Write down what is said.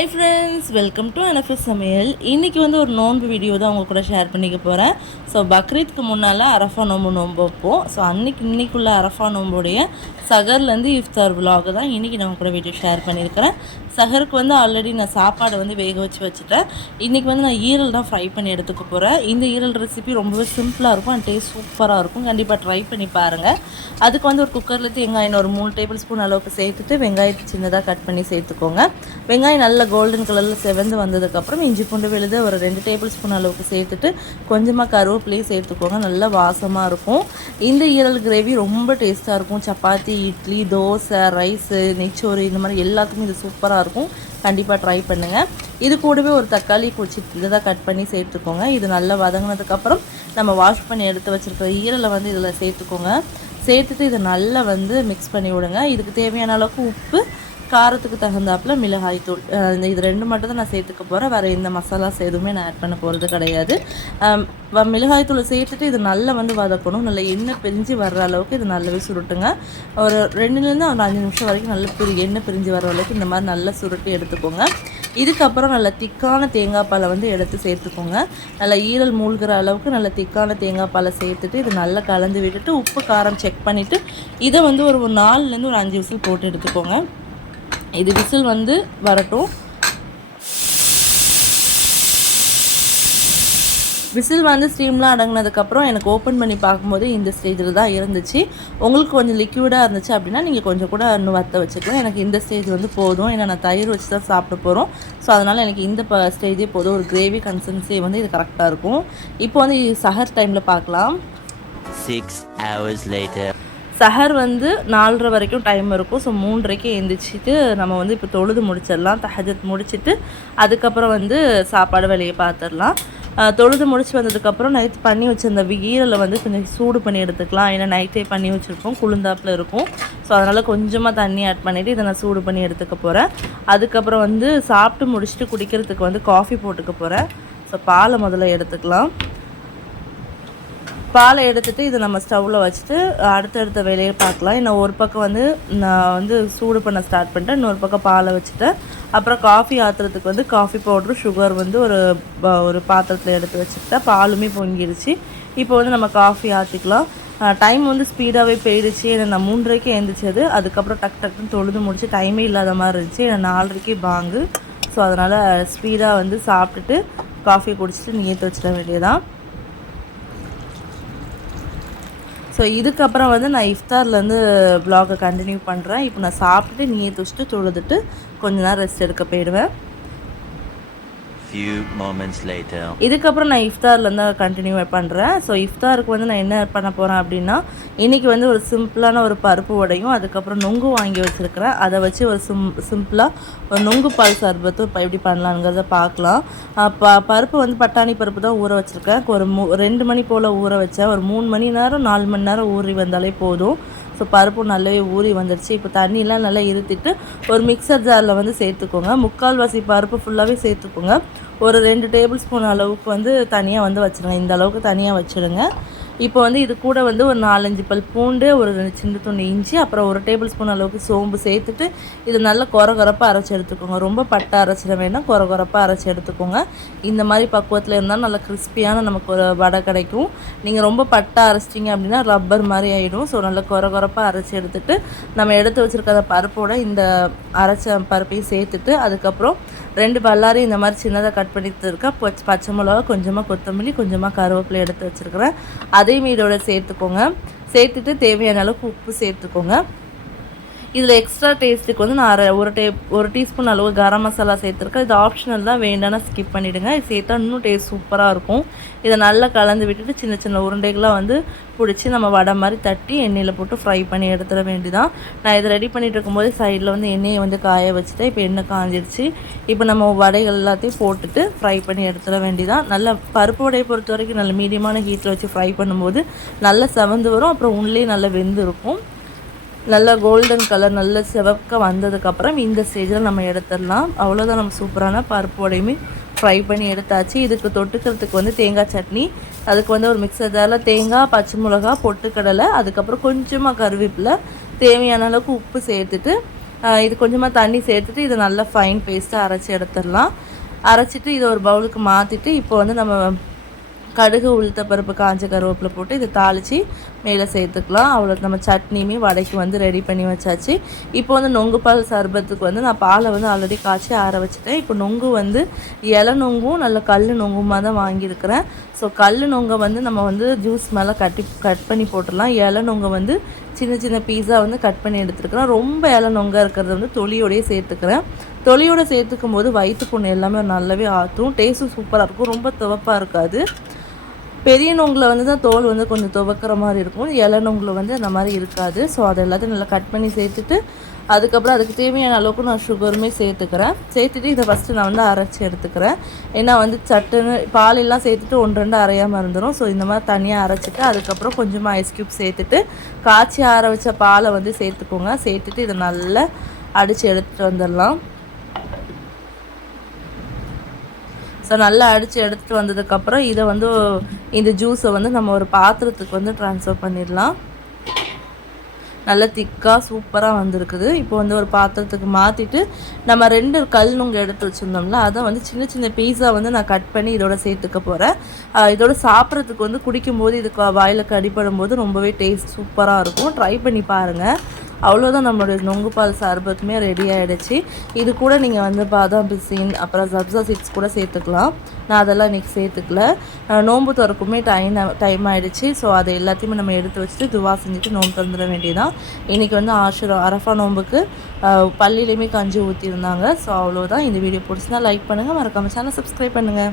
Hi friends welcome to NFS சமையல் இன்றைக்கி வந்து ஒரு நோன்பு வீடியோ தான் உங்கள் கூட ஷேர் பண்ணிக்க போகிறேன் ஸோ பக்ரீத்துக்கு முன்னால் அரஃபா நோம்பு நோன்பு வைப்போம் ஸோ அன்னைக்கு இன்றைக்குள்ள அரஃபா நோம்புடைய சகர்லேருந்து இஃப்தார் விலாக் தான் இன்றைக்கி நான் கூட வீடியோ ஷேர் பண்ணியிருக்கிறேன் சகருக்கு வந்து ஆல்ரெடி நான் சாப்பாடை வந்து வேக வச்சு வச்சுட்டேன். இன்றைக்கி வந்து நான் ஈரல் தான் ஃப்ரை பண்ணி எடுத்துக்க போகிறேன் இந்த ஈரல் ரெசிபி ரொம்பவே சிம்பிளாக இருக்கும் அண்ட் டேஸ்ட் சூப்பராக இருக்கும். கண்டிப்பாக ட்ரை பண்ணி பாருங்கள் அதுக்கு வந்து ஒரு குக்கரில் வெங்காயம் ஒரு மூணு டேபிள் ஸ்பூன் அளவுக்கு சேர்த்துட்டு வெங்காயத்தை சின்னதாக கட் பண்ணி சேர்த்துக்கோங்க. வெங்காயம் நல்ல கோல்டன் கலரில் செவந்து வந்ததுக்கப்புறம் இஞ்சி பூண்டு விழுது ஒரு ரெண்டு டேபிள் ஸ்பூன் அளவுக்கு சேர்த்துட்டு கொஞ்சமாக கருவேப்பிலையும் சேர்த்துக்கோங்க. நல்லா வாசமாக இருக்கும். இந்த ஈரல் கிரேவி ரொம்ப டேஸ்ட்டாக இருக்கும். சப்பாத்தி இட்லி தோசை ரைஸு நெச்சோறு இந்த மாதிரி எல்லாத்துக்கும் இது சூப்பராக இருக்கும். கண்டிப்பாக ட்ரை பண்ணுங்கள் இது கூடவே ஒரு தக்காளி குச்சி இதை கட் பண்ணி சேர்த்துக்கோங்க. இது நல்லா வதங்கினதுக்கப்புறம் நம்ம வாஷ் பண்ணி எடுத்து வச்சுருக்கிற ஈரலை வந்து இதில் சேர்த்துக்கோங்க. சேர்த்துட்டு இதை நல்லா வந்து மிக்ஸ் பண்ணி விடுங்க. இதுக்கு தேவையான அளவுக்கு உப்பு காரத்துக்கு தகுந்தாப்புல மிளகாய் தூள். இந்த இது ரெண்டு மட்டும் தான் நான் சேர்த்துக்க போகிறேன் வேறு எந்த மசாலாஸ் எதுவுமே நான் ஆட் பண்ண போகிறது கிடையாது. வ- மிளகாய் தூளை சேர்த்துட்டு இது நல்லா வந்து வதக்கணும். நல்லா எண்ணெய் பிரிஞ்சு வர்ற அளவுக்கு இது நல்லாவே சுருட்டுங்க. ஒரு ரெண்டுலேருந்து ஒரு அஞ்சு நிமிஷம் வரைக்கும் நல்லா பிரி எண்ணெய் பிரிஞ்சு வர அளவுக்கு இந்த மாதிரி நல்லா சுருட்டி எடுத்துக்கோங்க. இதுக்கப்புறம் நல்லா திக்கான தேங்காய் பாலை வந்து எடுத்து சேர்த்துக்கோங்க. நல்லா ஈரல் மூழ்கிற அளவுக்கு நல்ல திக்கான தேங்காய் பாலை சேர்த்துட்டு இது நல்லா கலந்து விட்டுட்டு உப்பு காரம் செக் பண்ணிவிட்டு இதை வந்து ஒரு ஒரு நாலுலேருந்து ஒரு அஞ்சு விசில் போட்டு எடுத்துக்கோங்க. இது விசில் வந்து வரட்டும். விசில் வந்து ஸ்டீம்லாம் அடங்கினதுக்கப்புறம் எனக்கு ஓப்பன் பண்ணி பார்க்கும்போது இந்த ஸ்டேஜில் தான் இருந்துச்சு. உங்களுக்கு கொஞ்சம் லிக்யூடாக இருந்துச்சு அப்படின்னா நீங்கள் கொஞ்சம் கூட இன்னும் வற்ற வச்சுக்கலாம் எனக்கு இந்த ஸ்டேஜ் வந்து போதும். ஏன்னா நான் தயிர் வச்சு தான் சாப்பிட போகிறோம் ஸோ அதனால் எனக்கு இந்த ப ஸ்டேஜே போதும். ஒரு கிரேவி கன்சன்சி வந்து இது கரெக்டாக இருக்கும். இப்போ வந்து சஹர் டைமில் பார்க்கலாம். சிக்ஸ் ஹவர்ஸ் லேட்டர் சஹர் வந்து நாலரை வரைக்கும் டைம் இருக்கும். ஸோ மூன்றரைக்கு எழுந்திரிச்சிட்டு நம்ம வந்து இப்போ தொழுது முடிச்சிடலாம். தஹஜத் முடிச்சிட்டு அதுக்கப்புறம் வந்து சாப்பாடு வேலையை பார்த்துடலாம். தொழுது முடிச்சு வந்ததுக்கப்புறம் நைட் பண்ணி வச்சிருந்த ஈரலை வந்து கொஞ்சம் சூடு பண்ணி எடுத்துக்கலாம். ஏன்னா நைட்டே பண்ணி வச்சுருப்போம். குளிர்ந்தாப்பில் இருக்கும். ஸோ அதனால் கொஞ்சமாக தண்ணி ஆட் பண்ணிவிட்டு இதை நான் சூடு பண்ணி எடுத்துக்க போகிறேன் அதுக்கப்புறம் வந்து சாப்பிட்டு முடிச்சுட்டு குடிக்கிறதுக்கு வந்து காஃபி போட்டுக்க போகிறேன் ஸோ பாலை முதல்ல எடுத்துக்கலாம். பாலை எடுத்துட்டு இதை நம்ம ஸ்டவ்வில் வச்சுட்டு அடுத்தடுத்த வேலையை பார்க்கலாம். இன்னும் ஒரு பக்கம் வந்து நான் வந்து சூடு பண்ண ஸ்டார்ட் பண்ணிட்டேன். இன்னொரு பக்கம் பாலை வச்சுட்டேன். அப்புறம் காஃபி ஆற்றுறதுக்கு வந்து காஃபி பவுட்ரு சுகர் வந்து ஒரு ப- ஒரு பாத்திரத்தில் எடுத்து வச்சுக்கிட்டேன் பாலுமே பொங்கிடுச்சு இப்போ வந்து நம்ம காஃபி ஆற்றிக்கலாம் டைம் வந்து ஸ்பீடாகவே போயிடுச்சு. ஏன்னா நான் மூன்றரைக்கு எழுந்திரிச்சது அதுக்கப்புறம் டக் டக்குன்னு தொழுது முடிச்சு டைமே இல்லாத மாதிரி இருந்துச்சு. ஏன்னா நாலரைக்கே பாங்கு. ஸோ அதனால் ஸ்பீடாக வந்து சாப்பிட்டுட்டு காஃபி குடிச்சிட்டு நீத்து வச்சிட வேண்டியதான் ஸோ இதுக்கப்புறம் வந்து நான் இஃப்தார்லேருந்து ப்ளாகை கண்டினியூ பண்ணுறேன் இப்போ நான் சாப்பிட்டுட்டு நீயை துஷ்ட்டு தொழுதுட்டு கொஞ்ச நேரம் ரெஸ்ட் எடுக்க போயிடுவேன். Few moments later. இதுக்கப்புறம் நான் இஃப்தார்லேருந்து கண்டினியூ பண்ணுறேன் ஸோ இஃப்தாருக்கு வந்து நான் என்ன பண்ண போகிறேன் அப்படின்னா இன்றைக்கி வந்து ஒரு சிம்பிளான ஒரு பருப்பு வடையும் அதுக்கப்புறம் நொங்கு வாங்கி வச்சுருக்கிறேன். அதை வச்சு ஒரு சிம் சிம்பிளாக ஒரு நொங்கு பால் சர்பத்தும் இப்போ எப்படி பண்ணலாங்கிறத பார்க்கலாம். ப பருப்பு வந்து பட்டாணி பருப்பு தான் ஊற வச்சுருக்கேன். ஒரு மூ ரெண்டு மணி போல் ஊற வச்சேன். ஒரு மூணு மணி நேரம் நாலு மணி நேரம் ஊறி வந்தாலே போதும். ஸோ பருப்பு நல்லாவே ஊறி வந்துடுச்சு இப்போ தண்ணியெலாம் நல்லா இருத்திட்டு ஒரு மிக்சர் ஜாரில் வந்து சேர்த்துக்கோங்க. முக்கால்வாசி பருப்பு ஃபுல்லாகவே சேர்த்துக்கோங்க. ஒரு ரெண்டு டேபிள் ஸ்பூன் அளவுக்கு வந்து தனியாக வந்து வச்சுருங்க. இந்த அளவுக்கு தனியாக வச்சுடுங்க இப்போ வந்து இது கூட வந்து ஒரு நாலஞ்சு பல் பூண்டு ஒரு ரெண்டு சின்ன துண்டு இஞ்சி அப்புறம் ஒரு டேபிள் ஸ்பூன் அளவுக்கு சோம்பு சேர்த்துட்டு இது நல்லா குற குறப்பாக அரைச்சி எடுத்துக்கோங்க. ரொம்ப பட்டை அரைச்சிட வேண்டாம் குற குறப்பாக அரைச்சி எடுத்துக்கோங்க. இந்த மாதிரி பக்குவத்தில் இருந்தால் நல்லா கிறிஸ்பியான நமக்கு ஒரு வடை கிடைக்கும். நீங்கள் ரொம்ப பட்டை அரைச்சிட்டிங்க அப்படின்னா ரப்பர் மாதிரி ஆகிடும் ஸோ நல்லா குற குறப்பாக அரைச்சி எடுத்துட்டு நம்ம எடுத்து வச்சுருக்க அந்த பருப்போட இந்த அரைச்ச பருப்பையும் சேர்த்துட்டு அதுக்கப்புறம் ரெண்டு பல்லாரி இந்த மாதிரி சின்னதாக கட் பண்ணி இருக்கேன் பச்சை பச்சை மிளகா கொஞ்சமாக கொத்தமல்லி கொஞ்சமாக கருவேப்பிலை எடுத்து வச்சுருக்கிறேன். அதையும் இதோட சேர்த்துக்கோங்க. சேர்த்துட்டு தேவையான அளவுக்கு உப்பு சேர்த்துக்கோங்க. இதில் எக்ஸ்ட்ரா டேஸ்ட்டுக்கு வந்து நான் அரை ஒரு டே ஒரு டீஸ்பூன் அளவு கரம் மசாலா சேர்த்துருக்கேன். இது ஆப்ஷனல் தான் வேண்டாம்னா ஸ்கிப் பண்ணிவிடுங்க இது சேர்த்தா இன்னும் டேஸ்ட் சூப்பராக இருக்கும். இதை நல்லா கலந்து விட்டுட்டு சின்ன சின்ன உருண்டைகளாக வந்து பிடிச்சி நம்ம வடை மாதிரி தட்டி எண்ணெயில் போட்டு ஃப்ரை பண்ணி எடுத்துட வேண்டிதான். நான் இதை ரெடி பண்ணிட்டு இருக்கும்போது சைடில் வந்து எண்ணெயை வந்து காய வச்சுட்டேன். இப்போ எண்ணெய் காஞ்சிடுச்சு இப்போ நம்ம வடைகள் எல்லாத்தையும் போட்டுட்டு ஃப்ரை பண்ணி எடுத்துட வேண்டிதான். நல்ல பருப்பு வடையை பொறுத்த வரைக்கும் நல்ல மீடியமான ஹீட்டில் வச்சு ஃப்ரை பண்ணும்போது நல்லா செவந்து வரும். அப்புறம் உள்ளே நல்லா வெந்து இருக்கும். நல்லா கோல்டன் கலர் நல்ல சிவக்க வந்ததுக்கப்புறம் இந்த ஸ்டேஜில் நம்ம எடுத்துடலாம். அவ்வளோதான் நம்ம சூப்பரான பருப்பு உடையுமே ஃப்ரை பண்ணி எடுத்தாச்சு. இதுக்கு தொட்டுக்கிறதுக்கு வந்து தேங்காய் சட்னி அதுக்கு வந்து ஒரு மிக்சர் ஜாரில் தேங்காய் பச்சை மிளகா பொட்டுக்கடலை அதுக்கப்புறம் கொஞ்சமாக கருவேப்பிலை தேவையான அளவுக்கு உப்பு சேர்த்துட்டு இது கொஞ்சமாக தண்ணி சேர்த்துட்டு இதை நல்லா ஃபைன் பேஸ்ட்டாக அரைச்சி எடுத்துடலாம். அரைச்சிட்டு இதை ஒரு பவுலுக்கு மாற்றிட்டு இப்போ வந்து நம்ம கடுகு உளுத்த பருப்பு காஞ்ச கருவேப்பிலை போட்டு இதை தாளித்து மேலே சேர்த்துக்கலாம். அவ்வளோ நம்ம சட்னியுமே வடைக்கு வந்து ரெடி பண்ணி வச்சாச்சு. இப்போ வந்து நொங்கு பால் சர்பத்துக்கு வந்து நான் பாலை வந்து ஆல்ரெடி காய்ச்சி ஆற வச்சுட்டேன். இப்போ நொங்கு வந்து இலை நொங்கும் நல்ல கல் நொங்குமா தான் வாங்கியிருக்கிறேன். ஸோ கல் நொங்கை வந்து நம்ம வந்து ஜூஸ் மேலே கட்டி கட் பண்ணி போட்டுடலாம். இலை நொங்கை வந்து சின்ன சின்ன பீஸாக வந்து கட் பண்ணி எடுத்துருக்கிறேன். ரொம்ப இலை நொங்கா இருக்கிறத வந்து தொலியோடயே சேர்த்துக்கிறேன். தொளியோட சேர்த்துக்கும் போது வயிற்று புண்ணு எல்லாமே நல்லாவே ஆற்றும் டேஸ்ட்டும் சூப்பராக இருக்கும். ரொம்ப துவப்பாக இருக்காது. பெரிய நொங்கில் வந்து தான் தோல் வந்து கொஞ்சம் துவக்கிற மாதிரி இருக்கும். இலை நொங்கில் வந்து அந்த மாதிரி இருக்காது. ஸோ அதை எல்லாத்தையும் நல்லா கட் பண்ணி சேர்த்துட்டு அதுக்கப்புறம் அதுக்கு தேவையான அளவுக்கு நான் சுகருமே சேர்த்துக்கிறேன். சேர்த்துட்டு இதை ஃபஸ்ட்டு நான் வந்து அரைச்சி எடுத்துக்கிறேன். ஏன்னா வந்து சட்டுன்னு பாலெல்லாம் சேர்த்துட்டு ஒன்று ரெண்டு அரையாமல் இருந்துடும் ஸோ இந்த மாதிரி தனியாக அரைச்சிட்டு அதுக்கப்புறம் கொஞ்சமாக ஐஸ் க்யூப் சேர்த்துட்டு காய்ச்சி ஆற வச்ச பாலை வந்து சேர்த்துக்கோங்க. சேர்த்துட்டு இதை நல்லா அடித்து எடுத்துகிட்டு வந்துடலாம். ஸோ நல்லா அடித்து எடுத்துகிட்டு வந்ததுக்கப்புறம் இதை வந்து இந்த ஜூஸை வந்து நம்ம ஒரு பாத்திரத்துக்கு வந்து ட்ரான்ஸ்ஃபர் பண்ணிடலாம். நல்லா திக்காக சூப்பராக வந்திருக்குது. இப்போ வந்து ஒரு பாத்திரத்துக்கு மாற்றிட்டு நம்ம ரெண்டு கல் நுங்கு எடுத்து வச்சுருந்தோம்ல அதை வந்து சின்ன சின்ன பீஸாக வந்து நான் கட் பண்ணி இதோட சேர்த்துக்க போகிறேன் இதோட சாப்பிட்றதுக்கு வந்து குடிக்கும்போது இதுக்கு வாயிலுக்கு அடிப்படும் போது ரொம்பவே டேஸ்ட் சூப்பராக இருக்கும். ட்ரை பண்ணி பாருங்கள் அவ்வளோதான் நம்மளுடைய நொங்கு பால் சர்பத்துமே ரெடி ஆகிடுச்சு இது கூட நீங்கள் வந்து பாதாம் பிசின் அப்புறம் சப்ஸா சீட்ஸ் கூட சேர்த்துக்கலாம். நான் அதெல்லாம் இன்றைக்கி சேர்த்துக்கல. நோன்பு திறக்குமே டைம் டைம் ஆகிடுச்சு ஸோ அதை எல்லாத்தையுமே நம்ம எடுத்து வச்சுட்டு துவா செஞ்சுட்டு நோன்பு திறந்துட வேண்டியதான் இன்றைக்கி வந்து ஆஷிரம் அரஃபா நோன்புக்கு பள்ளியிலையுமே கஞ்சி ஊற்றிருந்தாங்க ஸோ அவ்வளோதான் இந்த வீடியோ பிடிச்சினா லைக் பண்ணுங்கள் மறக்காம சேனல் சப்ஸ்கிரைப் பண்ணுங்கள்